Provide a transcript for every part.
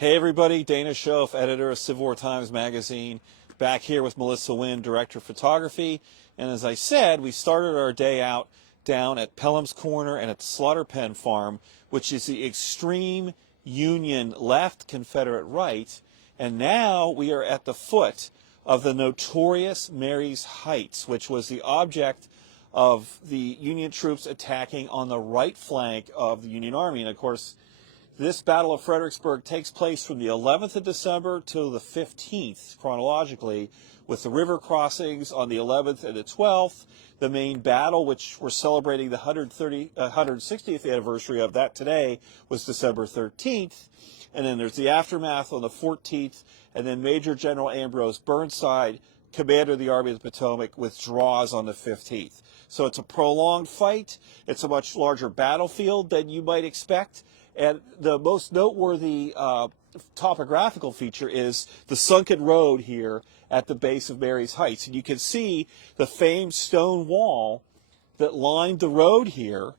Hey everybody, Dana Shoaf, editor of Civil War Times Magazine, back here with Melissa Wynn, director of photography. And as I said, we started our day out down at Pelham's Corner and at the Slaughter Pen Farm, which is the extreme Union left, Confederate right. And now we are at the foot of the notorious Marye's Heights, which was the object of the Union troops attacking on the right flank of the Union Army. And of course, this Battle of Fredericksburg takes place from the 11th of December to the 15th, chronologically, with the river crossings on the 11th and the 12th. The main battle, which we're celebrating the 160th anniversary of that today, was December 13th. And then there's the aftermath on the 14th, and then Major General Ambrose Burnside, commander of the Army of the Potomac, withdraws on the 15th. So it's a prolonged fight. It's a much larger battlefield than you might expect. And the most noteworthy topographical feature is the sunken road here at the base of Marye's Heights. And you can see the famed stone wall that lined the road here,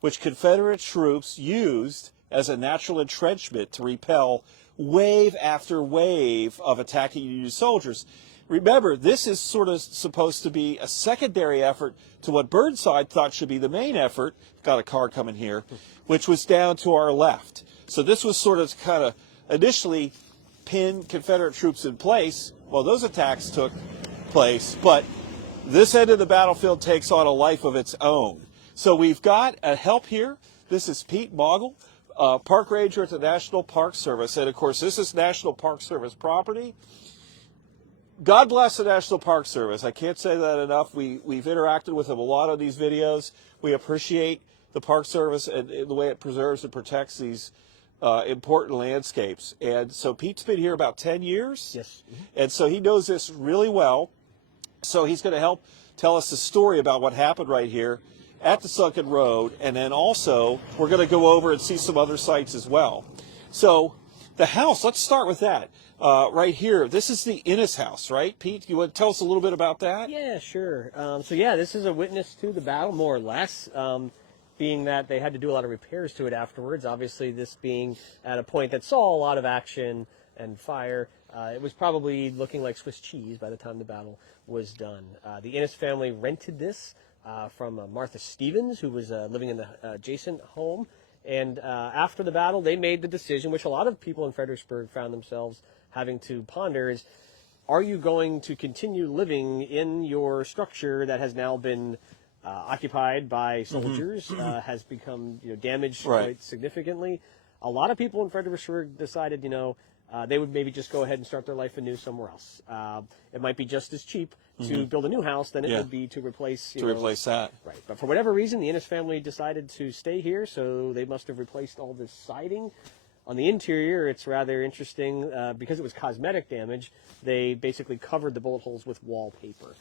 which Confederate troops used as a natural entrenchment to repel wave after wave of attacking Union soldiers. Remember, this is sort of supposed to be a secondary effort to what Burnside thought should be the main effort. Got a car coming here, which was down to our left. So this was sort of kind of initially pin Confederate troops in place while those attacks took place. But this end of the battlefield takes on a life of its own. So we've got a help here. This is Pete Maugle, park ranger at the National Park Service. And of course, this is National Park Service property. God bless the National Park Service. I can't say that enough. We've interacted with them a lot on these videos. We appreciate the Park Service and the way it preserves and protects these important landscapes. And so Pete's been here about 10 years. Yes. Mm-hmm. And so he knows this really well. So he's going to help tell us the story about what happened right here at the Sunken Road. And then also we're going to go over and see some other sites as well. So the house, let's start with that. Right here, this is the Innes house, right? Pete, you want to tell us a little bit about that? Yeah, sure. So yeah, this is a witness to the battle, more or less, being that they had to do a lot of repairs to it afterwards. Obviously, this being at a point that saw a lot of action and fire, it was probably looking like Swiss cheese by the time the battle was done. The Innes family rented this from Martha Stevens, who was living in the adjacent home. And after the battle, they made the decision, which a lot of people in Fredericksburg found themselves having to ponder, is, are you going to continue living in your structure that has now been occupied by soldiers, has become damaged quite significantly? A lot of people in Fredericksburg decided, they would maybe just go ahead and start their life anew somewhere else. It might be just as cheap to build a new house than it would be to replace replace that. Right. But for whatever reason, the Innes family decided to stay here, so they must have replaced all this siding. On the interior, it's rather interesting. Because it was cosmetic damage, they basically covered the bullet holes with wallpaper,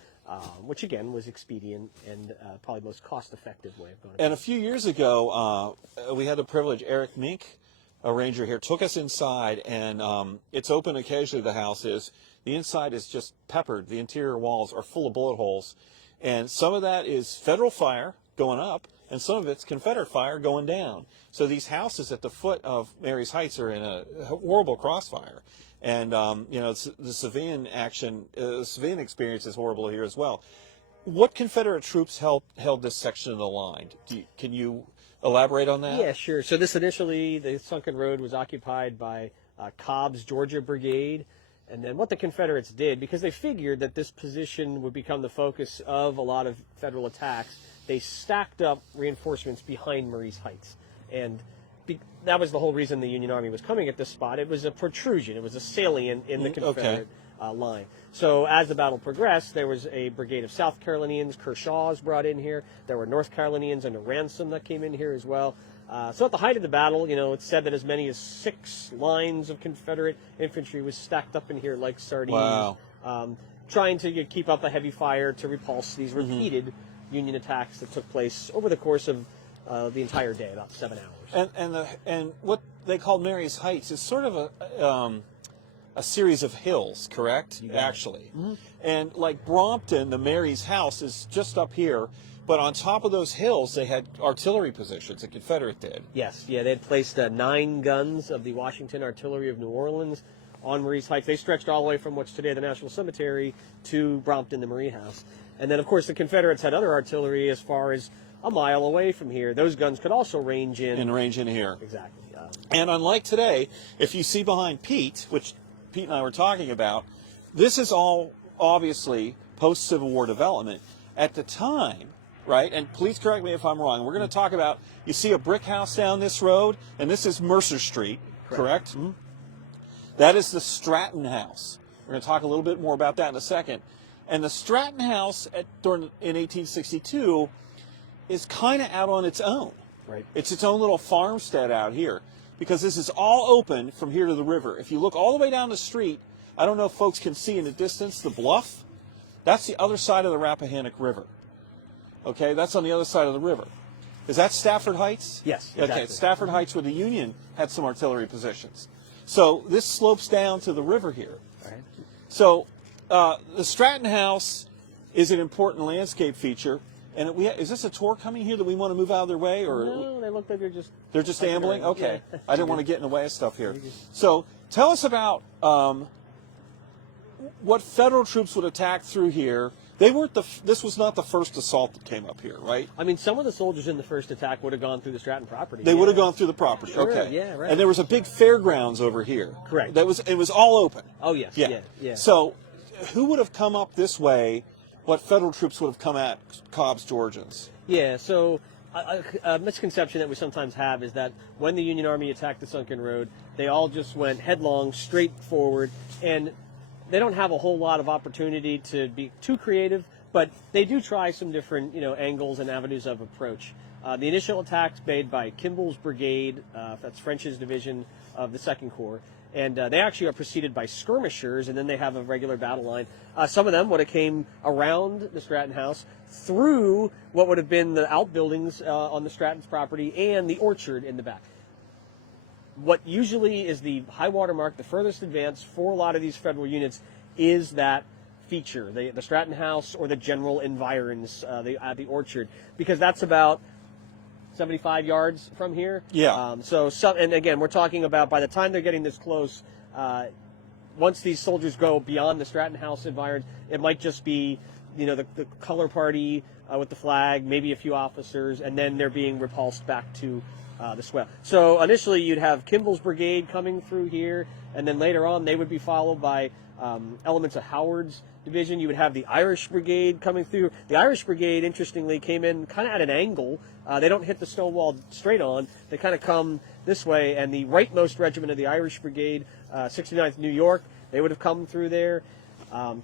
which again was expedient and probably the most cost-effective way of going about it. And a few years ago, we had the privilege, Eric Mink, a ranger here, took us inside, and it's open occasionally, the house is. The inside is just peppered. The interior walls are full of bullet holes. And some of that is federal fire going up, and some of it's Confederate fire going down. So these houses at the foot of Marye's Heights are in a horrible crossfire. And, the civilian action, the civilian experience is horrible here as well. What Confederate troops held this section of the line? Can you elaborate on that? Yeah, sure. So this initially, the Sunken Road was occupied by Cobb's Georgia Brigade. And then what the Confederates did, because they figured that this position would become the focus of a lot of federal attacks, they stacked up reinforcements behind Marye's Heights. And that was the whole reason the Union Army was coming at this spot. It was a protrusion. It was a salient in the Confederate line. So as the battle progressed, there was a brigade of South Carolinians, Kershaw's brought in here. There were North Carolinians under Ransom that came in here as well. So at the height of the battle, it's said that as many as 6 lines of Confederate infantry was stacked up in here like sardines, trying to keep up a heavy fire to repulse these repeated Union attacks that took place over the course of the entire day, about 7 hours. And what they called Marye's Heights is sort of a series of hills, correct? Actually. And like Brompton, the Marye's house is just up here, But on top of those hills, they had artillery positions. The Confederate did. Yes, yeah, they had placed 9 guns of the Washington Artillery of New Orleans on Marye's Heights. They stretched all the way from what's today the National Cemetery to Brompton, the Marye House. And then, of course, the Confederates had other artillery as far as a mile away from here. Those guns could also range in. And range in here. Exactly. And unlike today, if you see behind Pete, which Pete and I were talking about, this is all obviously post-Civil War development. At the time, right, and please correct me if I'm wrong, we're going to talk about, you see a brick house down this road, and this is Mercer Street, correct? Mm-hmm. That is the Stratton House. We're going to talk a little bit more about that in a second. And the Stratton House in 1862 is kind of out on its own. Right. It's its own little farmstead out here, because this is all open from here to the river. If you look all the way down the street, I don't know if folks can see in the distance the bluff. That's the other side of the Rappahannock River. Okay, that's on the other side of the river. Is that Stafford Heights? Yes, exactly. Okay, Stafford Heights, where the Union had some artillery positions. So this slopes down to the river here. Right. So the Stratton House is an important landscape feature. And is this a tour coming here that we want to move out of their way? Or no, they look like they're just ambling? Okay. Yeah. I didn't want to get in the way of stuff here. So tell us about what federal troops would attack through here. They weren't this was not the first assault that came up here, right? I mean, some of the soldiers in the first attack would have gone through the Stratton property. They would have gone through the property. Sure, okay. yeah, right. And there was a big fairgrounds over here. Correct. It was all open. Oh, yes. Yeah. So who would have come up this way? What federal troops would have come at Cobb's Georgians? Yeah, so a misconception that we sometimes have is that when the Union Army attacked the Sunken Road, they all just went headlong, straight forward, and they don't have a whole lot of opportunity to be too creative, but they do try some different, angles and avenues of approach. The initial attacks made by Kimball's brigade, that's French's division of the Second Corps, and they actually are preceded by skirmishers, and then they have a regular battle line. Some of them would have came around the Stratton House through what would have been the outbuildings on the Stratton's property and the orchard in the back. What usually is the high water mark, the furthest advance for a lot of these federal units, is that feature, the Stratton House or the general environs, the orchard, because that's about 75 yards from here. Yeah. And again, we're talking about by the time they're getting this close, once these soldiers go beyond the Stratton House environs, it might just be, the color party with the flag, maybe a few officers, and then they're being repulsed back to the swell. So initially you'd have Kimball's brigade coming through here, and then later on they would be followed by elements of Howard's division. You would have the Irish brigade coming through. The Irish brigade, interestingly, came in kind of at an angle. They don't hit the stone wall straight on. They kind of come this way, and the rightmost regiment of the Irish brigade, 69th New York, they would have come through there.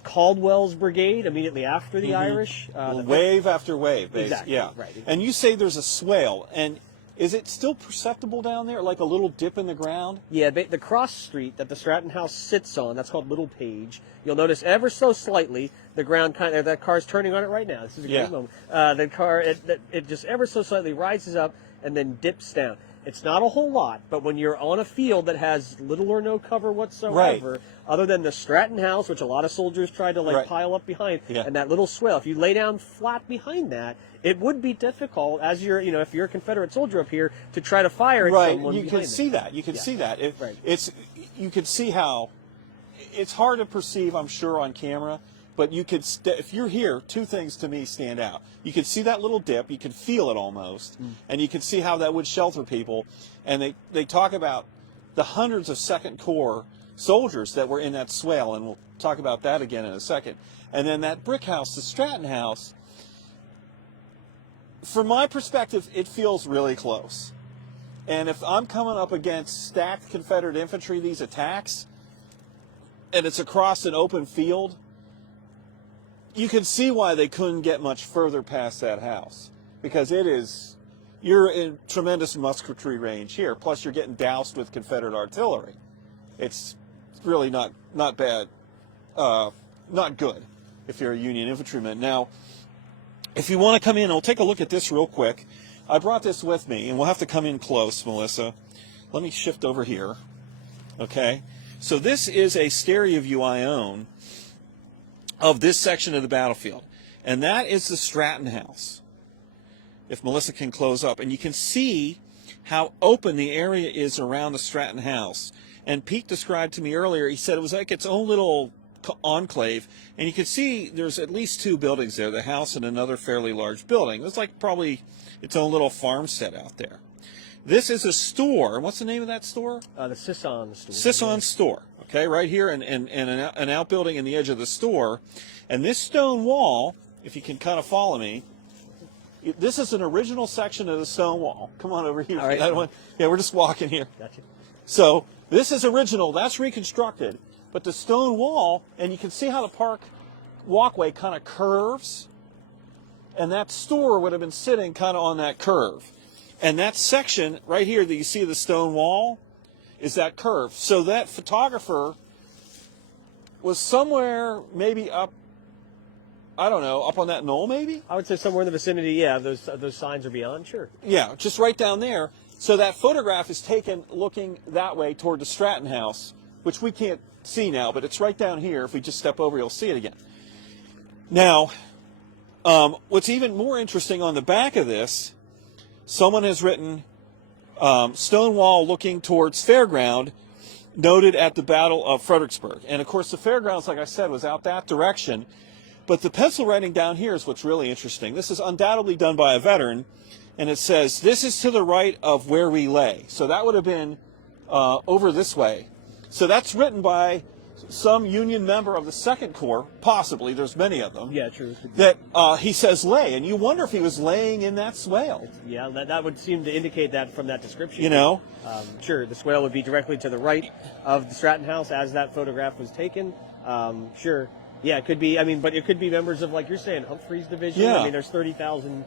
Caldwell's brigade immediately after the Irish. Wave after wave, basically. Exactly. Yeah. Right. And you say there's a swale, and is it still perceptible down there, like a little dip in the ground? Yeah, the cross street that the Stratton House sits on, that's called Little Page. You'll notice ever so slightly the ground that car's turning on it right now. This is a great moment. The car, it just ever so slightly rises up and then dips down. It's not a whole lot, but when you're on a field that has little or no cover whatsoever, other than the Stratton House, which a lot of soldiers tried to pile up behind, and that little swale, if you lay down flat behind that, it would be difficult as you're, if you're a Confederate soldier up here to try to fire at someone. You can see that. You can see that. You can see how it's hard to perceive, I'm sure, on camera. But you could, if you're here, two things to me stand out. You can see that little dip, you can feel it almost, and you can see how that would shelter people. And they talk about the hundreds of Second Corps soldiers that were in that swale, and we'll talk about that again in a second. And then that brick house, the Stratton House, from my perspective, it feels really close. And if I'm coming up against stacked Confederate infantry, these attacks, and it's across an open field, you can see why they couldn't get much further past that house, because you're in tremendous musketry range here. Plus, you're getting doused with Confederate artillery. It's really not bad, not good if you're a Union infantryman. Now, if you want to come in, we'll take a look at this real quick. I brought this with me, and we'll have to come in close, Melissa. Let me shift over here. Okay, so this is a stereo view I own of this section of the battlefield, and that is the Stratton House. if Melissa can close up. And you can see how open the area is around the Stratton house. And Pete described to me earlier, he said it was like its own little enclave. And you can see there's at least 2 buildings there, the house and another fairly large building. It's like probably its own little farmstead out there. This is a store. What's the name of that store? The Sisson store. Sisson store. Okay, right here, and an outbuilding in the edge of the store. And this stone wall, if you can kind of follow me, this is an original section of the stone wall. Come on over here. All right. That one. Yeah, we're just walking here. Gotcha. So this is original. That's reconstructed. But the stone wall, and you can see how the park walkway kind of curves. And that store would have been sitting kind of on that curve. And that section right here that you see the stone wall is that curve. So that photographer was somewhere maybe up, I don't know, up on that knoll maybe? I would say somewhere in the vicinity, yeah, those signs are beyond, sure. Yeah, just right down there. So that photograph is taken looking that way toward the Stratton house, which we can't see now, but it's right down here. If we just step over, you'll see it again. Now, what's even more interesting on the back of this, someone has written, stone wall looking towards fairground, noted at the Battle of Fredericksburg. And of course, the fairgrounds, like I said, was out that direction. But the pencil writing down here is what's really interesting. This is undoubtedly done by a veteran, and it says, "This is to the right of where we lay." So that would have been over this way. So that's written by some Union member of the Second Corps, possibly. There's many of them. Yeah, true. That he says lay, and you wonder if he was laying in that swale. Yeah, that would seem to indicate that from that description. You know? Sure, the swale would be directly to the right of the Stratton house as that photograph was taken. Sure. Yeah, it could be. I mean, but it could be members of, like you're saying, Humphrey's division. Yeah. I mean, there's 30,000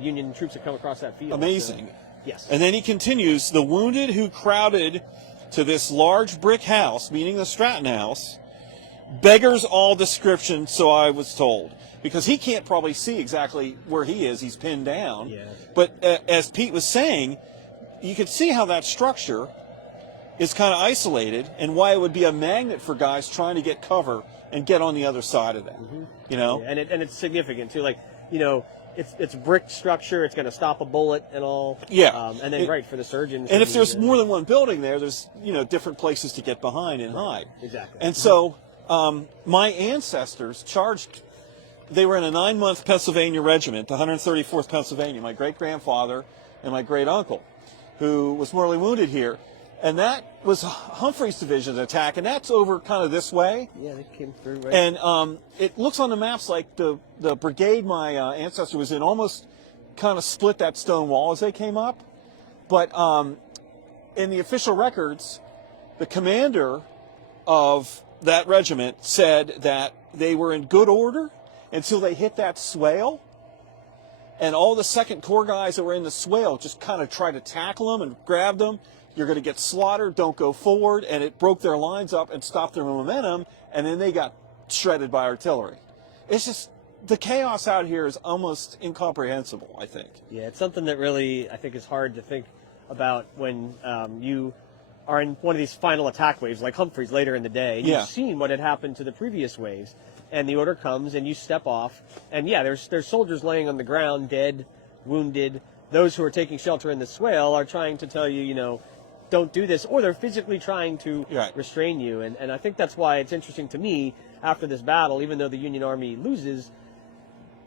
Union troops that come across that field. Amazing. So, yes. And then he continues, the wounded who crowded to this large brick house, meaning the Stratton house, beggars all description, so I was told. Because he can't probably see exactly where he is. He's pinned down. Yeah. But as Pete was saying, you could see how that structure is kind of isolated and why it would be a magnet for guys trying to get cover and get on the other side of that. Mm-hmm. You know? Yeah, and it's significant, too. Like, you know, it's brick structure. It's going to stop a bullet and all. Yeah. And then, right, for the surgeons. And if there's more than one building there, there's, you know, different places to get behind and hide. Exactly. And so my ancestors charged, they were in a 9-month Pennsylvania regiment, the 134th Pennsylvania, my great-grandfather and my great-uncle, who was mortally wounded here. And that was Humphrey's division's attack, and that's over kind of this way. Yeah, they came through, right? And it looks on the maps like the brigade my ancestor was in almost kind of split that stone wall as they came up. But in the official records, the commander of that regiment said that they were in good order until they hit that swale. And all the Second Corps guys that were in the swale just kind of tried to tackle them and grab them. You're going to get slaughtered, don't go forward. And it broke their lines up and stopped their momentum. And then they got shredded by artillery. It's just, the chaos out here is almost incomprehensible, I think. Yeah, it's something that really, I think, is hard to think about when you are in one of these final attack waves, like Humphrey's later in the day. And you've seen what had happened to the previous waves. And the order comes, and you step off. And, yeah, there's soldiers laying on the ground, dead, wounded. Those who are taking shelter in the swale are trying to tell you, you know, don't do this, or they're physically trying to restrain you. And I think that's why it's interesting to me, after this battle, even though the Union Army loses,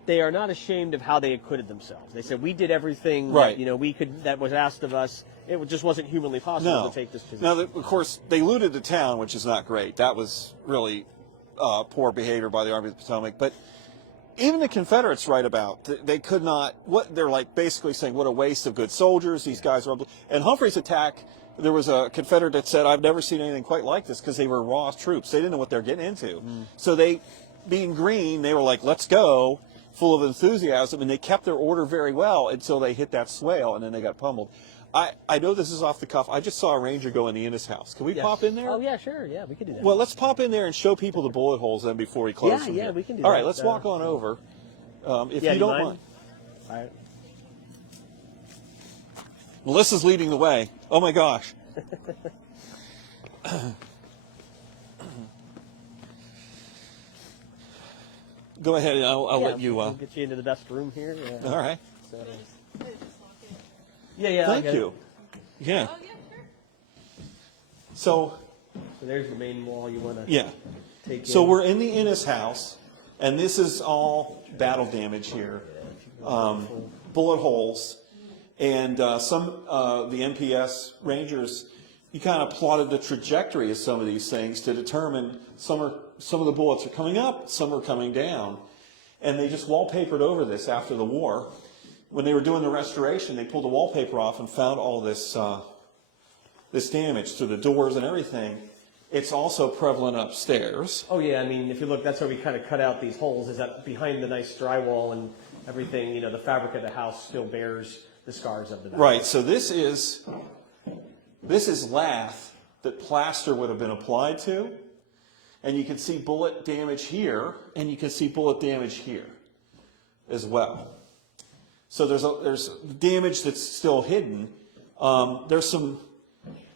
they are not ashamed of how they acquitted themselves. They said, we did everything that, you know, that was asked of us. It just wasn't humanly possible to take this position. Now, of course, they looted the town, which is not great. That was really poor behavior by the Army of the Potomac. But even the Confederates write about, they could not, they're like basically saying, what a waste of good soldiers. These guys are, and Humphrey's attack, there was a Confederate that said, I've never seen anything quite like this, because they were raw troops. They didn't know what they're getting into. So they, being green, they were like, let's go, full of enthusiasm, and they kept their order very well until they hit that swale, and then they got pummeled. I know this is off the cuff. I just saw a ranger go in the Innes house. Can we pop in there? Oh, yeah, sure. Yeah, we can do that. Well, let's pop in there and show people the bullet holes then before we close. Yeah, we can do that. All right, let's walk on over. If you don't mind. All right. Melissa's leading the way. Oh, my gosh. Go ahead, and I'll let you... We'll get you into the best room here. All right. So, Yeah. Thank you. Yeah. Oh, yeah, sure. So, So there's the main wall you want to yeah. take So in. we're in the Innes house, and this is all battle damage here. Bullet holes. And the NPS Rangers, you kind of plotted the trajectory of some of these things to determine some of the bullets are coming up, some are coming down. And they just wallpapered over this after the war. When they were doing the restoration, they pulled the wallpaper off and found all this this damage to the doors and everything. It's also prevalent upstairs. Oh yeah, I mean, if you look, that's where we kind of cut out these holes, is that behind the nice drywall and everything, the fabric of the house still bears the scars of the battle. Right, so this is lath that plaster would have been applied to, and you can see bullet damage here, and you can see bullet damage here as well. So there's damage that's still hidden. There's some.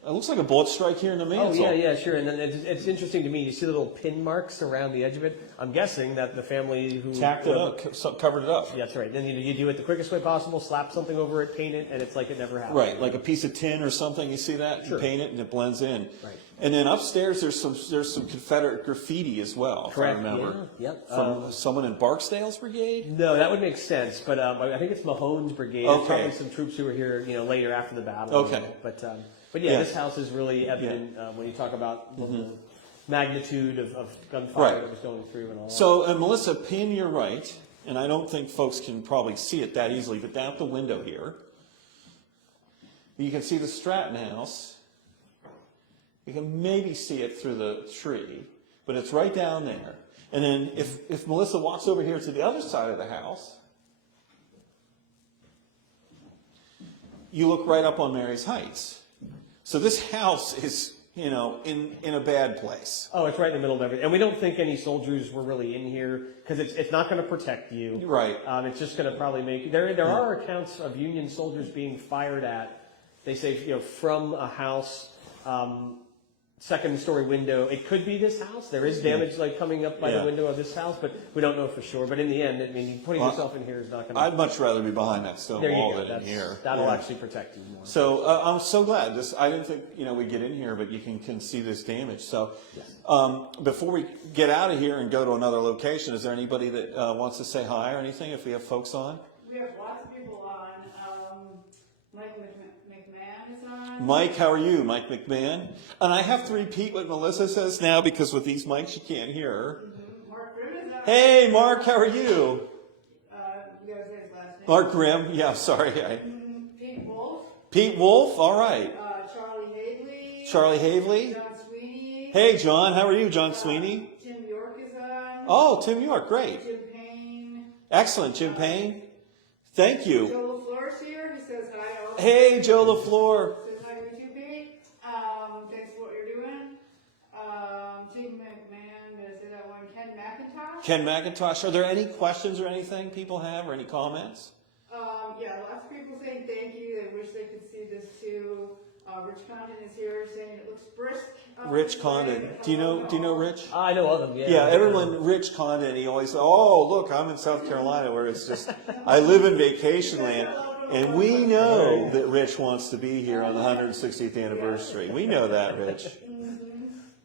It looks like a bullet strike here in the mantle. Oh, yeah, sure. And then it's interesting to me, you see the little pin marks around the edge of it. I'm guessing that the family who... Tacked it up, covered it up. Yeah, that's right. Then you do it the quickest way possible, slap something over it, paint it, and it's like it never happened. Right, like a piece of tin or something, you see that? Sure. You paint it and it blends in. Right. And then upstairs there's some Confederate graffiti as well, Correct. if I remember. Yeah, yep. From someone in Barksdale's brigade? No, that would make sense, but I think it's Mahone's brigade. Okay. It's probably some troops who were here, later after the battle. Okay. But yeah, Yeah. this house is really evident when you talk about the magnitude of gunfire Right. that was going through and all. So, Melissa, pin your right, and I don't think folks can probably see it that easily, but down at the window here, you can see the Stratton house. You can maybe see it through the tree, but it's right down there. And then if Melissa walks over here to the other side of the house, you look right up on Mary's Heights. So this house is, in a bad place. Oh, it's right in the middle of everything. And we don't think any soldiers were really in here because it's not going to protect you. Right. It's just going to probably make... There are accounts of Union soldiers being fired at, they say, from a house, second-story window. It could be this house. There is damage coming up by the window of this house, but we don't know for sure. But in the end, putting yourself in here is not going to... I'd much rather be behind that stone wall than in here. That'll actually protect you more. So I'm so glad. I didn't think we'd get in here, but you can see this damage. So before we get out of here and go to another location, is there anybody that wants to say hi or anything? If we have folks on, We have lots of people on. Mike McMahon is on. Mike, how are you, Mike McMahon? And I have to repeat what Melissa says now because with these mics you can't hear her. Mark Grimm is on. Hey, Mark, how are you? You guys say his last name. Mark Grimm. Yeah, sorry. Pete Wolf. Pete Wolf. All right. Charlie Havley. Charlie Havley. John Sweeney. Hey, John, how are you, John Sweeney? Tim York is on. Oh, Tim York, great. Jim Payne. Excellent, Jim Payne. Thank you. Joe LaFleur's here. He says hi. Also. Hey, Joe LaFleur. Says hi to you too, Pete. Thanks for what you're doing. Tim McMahon, did I say that one? Ken McIntosh. Ken McIntosh. Are there any questions or anything people have or any comments? Yeah, lots of people saying thank you. They wish they could see this too. Rich Condon is here saying it looks brisk. Rich Condon. Do you know Rich? I know of them, yeah. Yeah, everyone, Rich Condon, he always says, oh, look, I'm in South Carolina where it's just, I live in vacation land. And we know that Rich wants to be here on the 160th anniversary. We know that, Rich.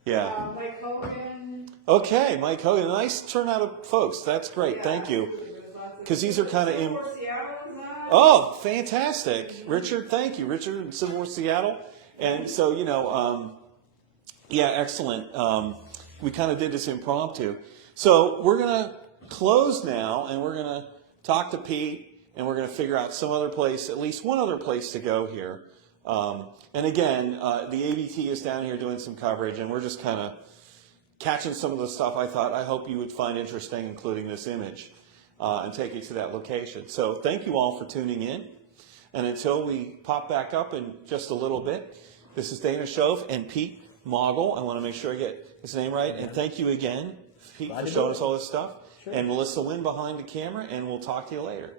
Yeah. Mike Hogan. Okay, Mike Hogan. Nice turnout of folks. That's great. Thank you. Because these are kind of in... Oh, fantastic. Richard, thank you. Richard in Civil War Seattle. And so, yeah, excellent. We kind of did this impromptu. So we're going to close now, and we're going to talk to Pete, and we're going to figure out some other place, at least one other place to go here. And again, the ABT is down here doing some coverage, and we're just kind of catching some of the stuff I hope you would find interesting, including this image, and take you to that location. So thank you all for tuning in. And until we pop back up in just a little bit, this is Dana Shoaf and Pete Maugle. I want to make sure I get his name right. And thank you again, Pete, for showing us all this stuff. Sure. And Melissa Wynn behind the camera, and we'll talk to you later.